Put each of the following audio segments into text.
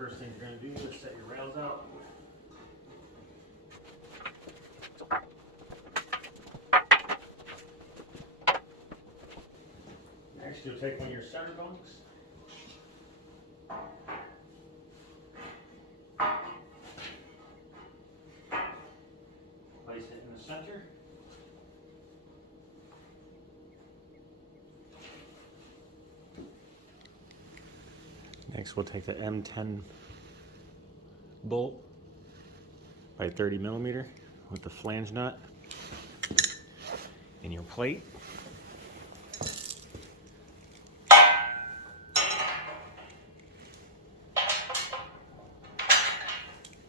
first thing you're going to do is set your rails out. Next, you'll take one of your center bunks. Place it in the center. Next, we'll take the M10 bolt by 30 millimeter with the flange nut in your plate.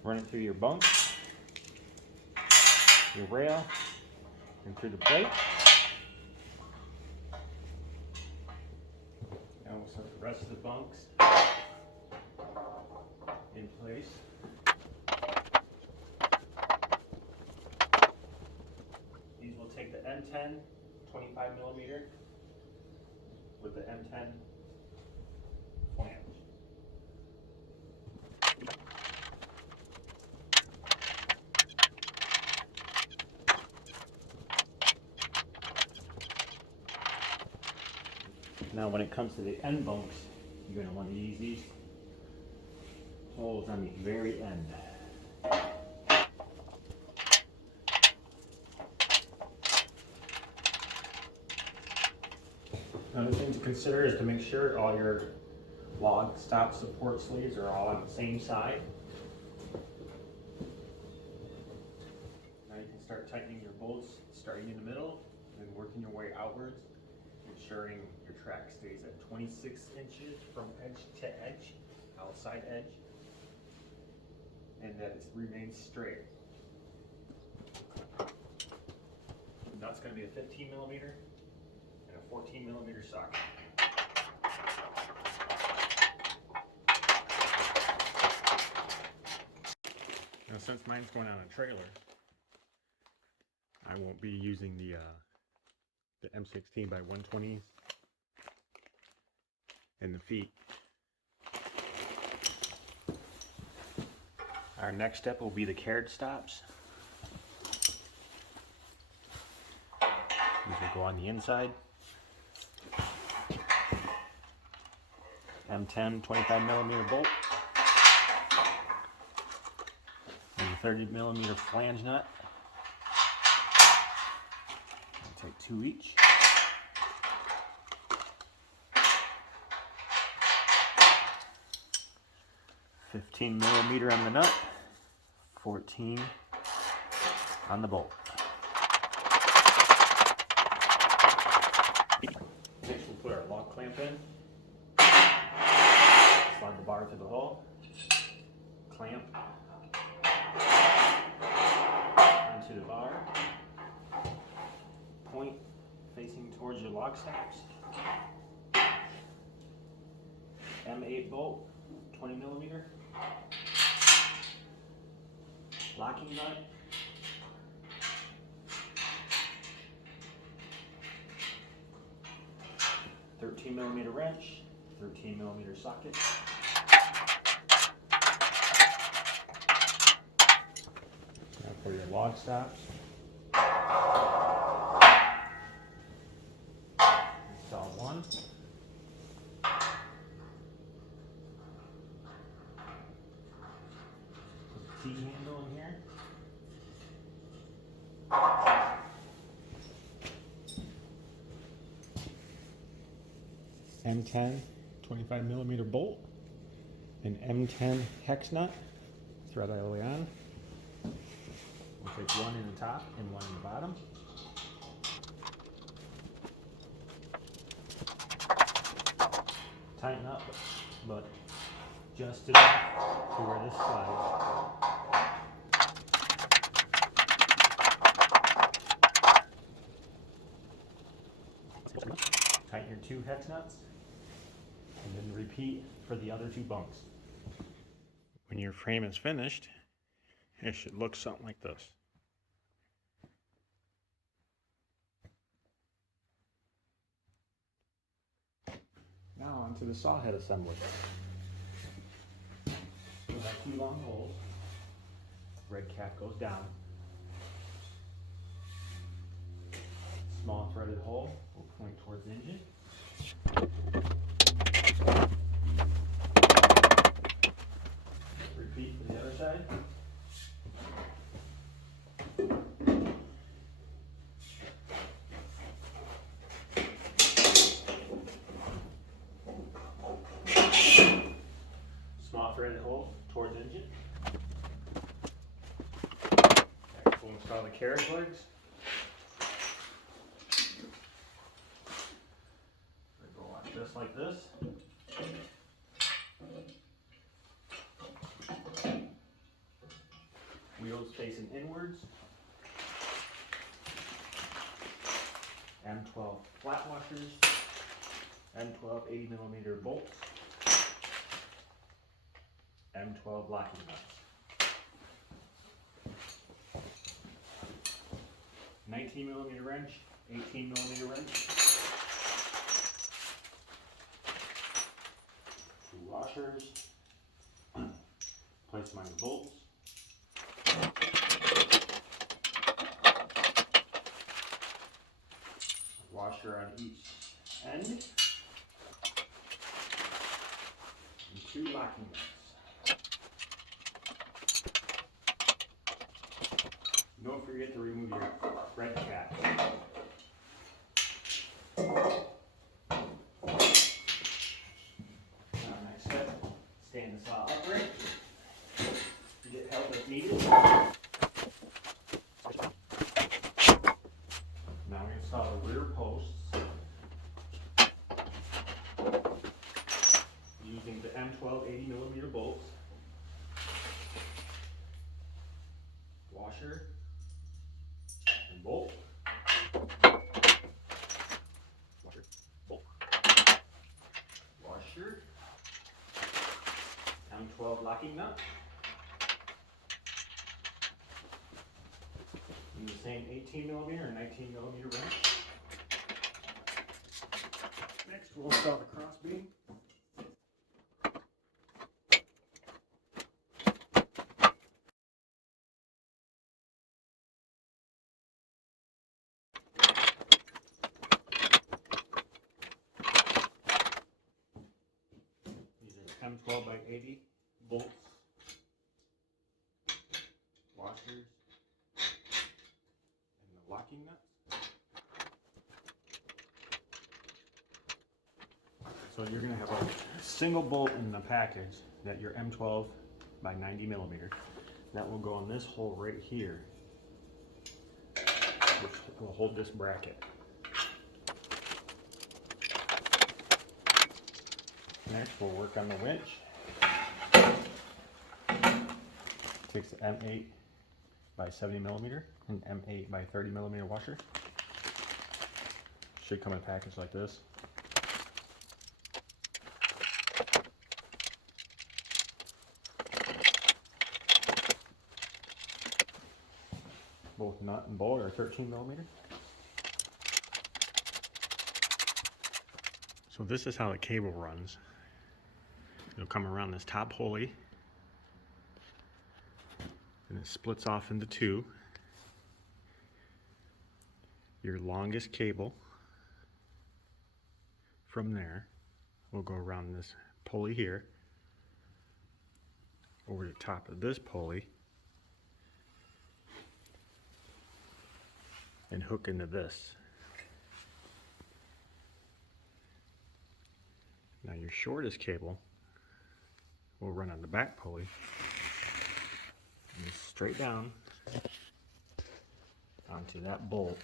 Run it through your bunk, your rail, and through the plate. Now we'll set the rest of the bunks in place. These will take the M10 25 millimeter with the M10 flange. Now when it comes to the end bunks, you're going to want to use these holes on the very end. Another thing to consider is to make sure all your log stop support sleeves are all on the same side. Now you can start tightening your bolts starting in the middle and working your way outwards, ensuring your track stays at 26 inches from edge to edge, outside edge, and that it remains straight. The nut's going to be a 15 millimeter and a 14 millimeter socket. Now, since mine's going on a trailer, I won't be using the M16 by 120s in the feet. Our next step will be the carriage stops. These will go on the inside. M10 25 millimeter bolt and the 30 millimeter flange nut. I'll take 2 each. $15 millimeter on the nut, 14 on the bolt. Next, we'll put our lock clamp in. Slide the bar through the hole. Clamp onto the bar. Point facing towards your lock stops. M8 bolt, 20 millimeter. Locking nut. $13 millimeter wrench, 13 millimeter socket. Now for your log stops. Install one. T-handle in here. M10 25 millimeter bolt, an M10 hex nut, thread all the way on. We'll take one in the top and one in the bottom. Tighten up, but just enough to where this slides. Tighten your 2 hex nuts, and then repeat for the other 2 bunks. When your frame is finished, it should look something like this. Now onto the saw head assembly. got 2 long holes. Red cap goes down. Small threaded hole will point towards the engine. Repeat for the other side. Small threaded hole towards the engine. Next we'll install the carriage legs. They go on just like this. Wheels facing inwards. M12 flat washers. M12 80mm bolts. M12 locking nuts. 19mm wrench, 18mm wrench. 2 washers. Place my bolts. Washer on each end. And 2 locking nuts. Don't forget to remove your red cap. Now next step, stand the saw upright. Get help if needed. Now we install the rear posts using the M12 80mm bolts. Washer. Bolt. Washer. Bolt. Washer. M12 locking nut. And the same 18mm or 19mm wrench. Next we'll install the cross beam. M12 by 80 bolts, washers, and the locking nuts. So you're going to have a single bolt in the package that your M12 by 90mm. That will go in this hole right here, which will hold this bracket. Next, we'll work on the winch. Takes the M8 by 70mm and M8 by 30mm washer. Should come in a package like this. Both nut and bolt are 13mm. So this is how the cable runs. It'll come around this top pulley, and it splits off into 2. Your longest cable from there will go around this pulley here, over the top of this pulley, and hook into this. Now your shortest cable will run on the back pulley and straight down onto that bolt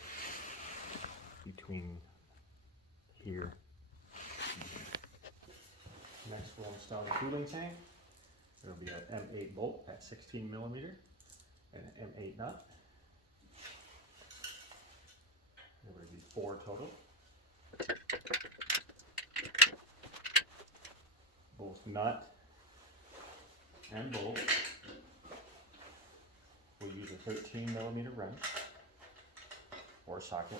between here. Next we'll install the cooling tank. There will be an M8 bolt at 16mm and an M8 nut. There will be 4 total. Both nut and bolt will use a 13mm wrench or socket.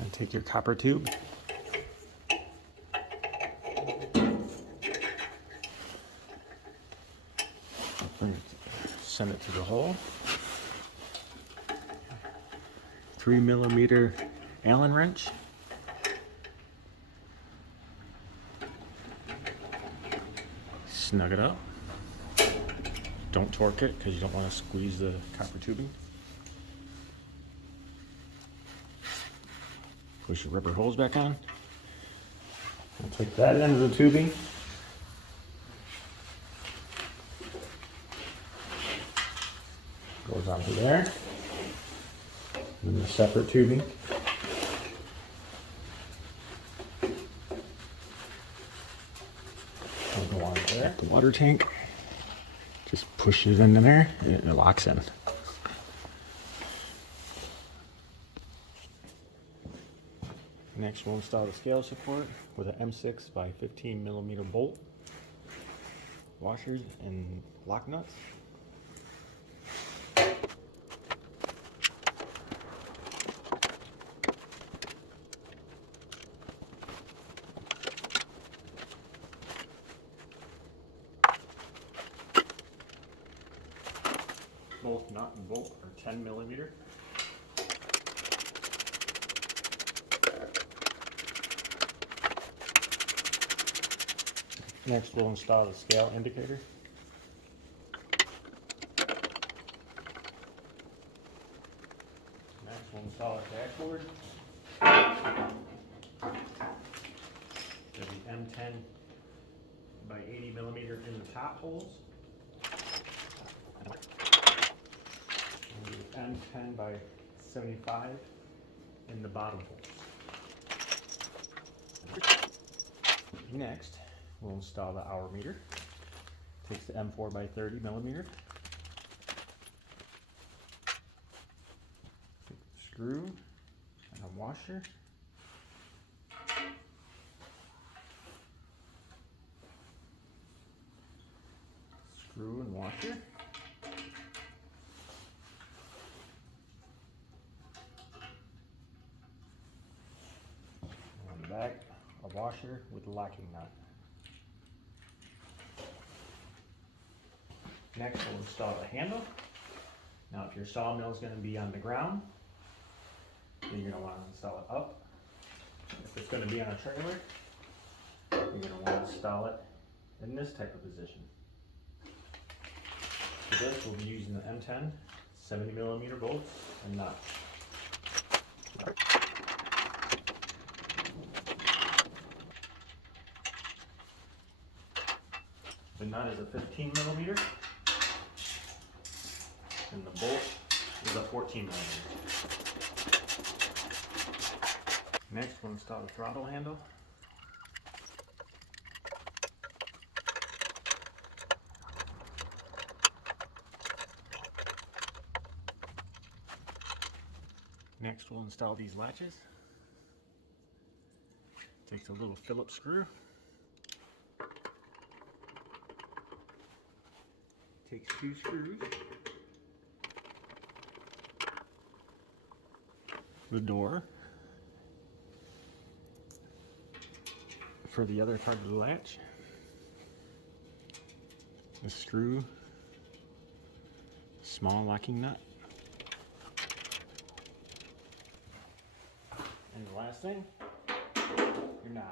And take your copper tube. Send it to the hole. 3mm Allen wrench. Snug it up. Don't torque it because you don't want to squeeze the copper tubing. Push your rubber hose back on. And take that end of the tubing. Goes onto there. And then the separate tubing. Will go on there. The water tank. Just push it into there and it locks in. Next we'll install the scale support with an M6 by 15mm bolt, washers and lock nuts. Both nut and bolt are 10mm. Next we'll install the scale indicator. Next we'll install a dashboard. There'll be M10 by 80mm in the top holes. And M10 by 75 in the bottom holes. Next, we'll install the hour meter. Takes the M4 by 30mm. Screw and a washer. Screw and washer. On the back, a washer with a locking nut. Next, we'll install the handle. Now, if your sawmill is going to be on the ground, then you're going to want to install it up. If it's going to be on a trailer, you're going to want to install it in this type of position. For this, we'll be using the M10, 70mm bolts, and nuts. The nut is a 15mm. And the bolt is a 14mm. Next, we'll install the throttle handle. Next, we'll install these latches. Takes a little Phillips screw. Takes 2 screws. The door for the other part of the latch, a screw, small locking nut, and the last thing, your knob.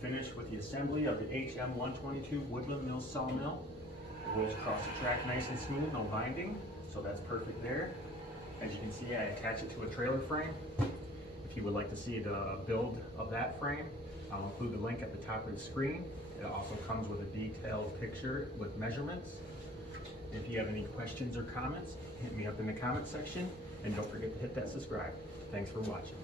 Finished with the assembly of the HM122 Woodland mill sawmill. It rolls across the track nice and smooth, no binding, so that's perfect there. As you can see, I attach it to a trailer frame. If you would like to see the build of that frame, I'll include the link at the top of the screen. It also comes with a detailed picture with measurements. If you have any questions or comments, hit me up in the comment section, and don't forget to hit that subscribe. Thanks for watching.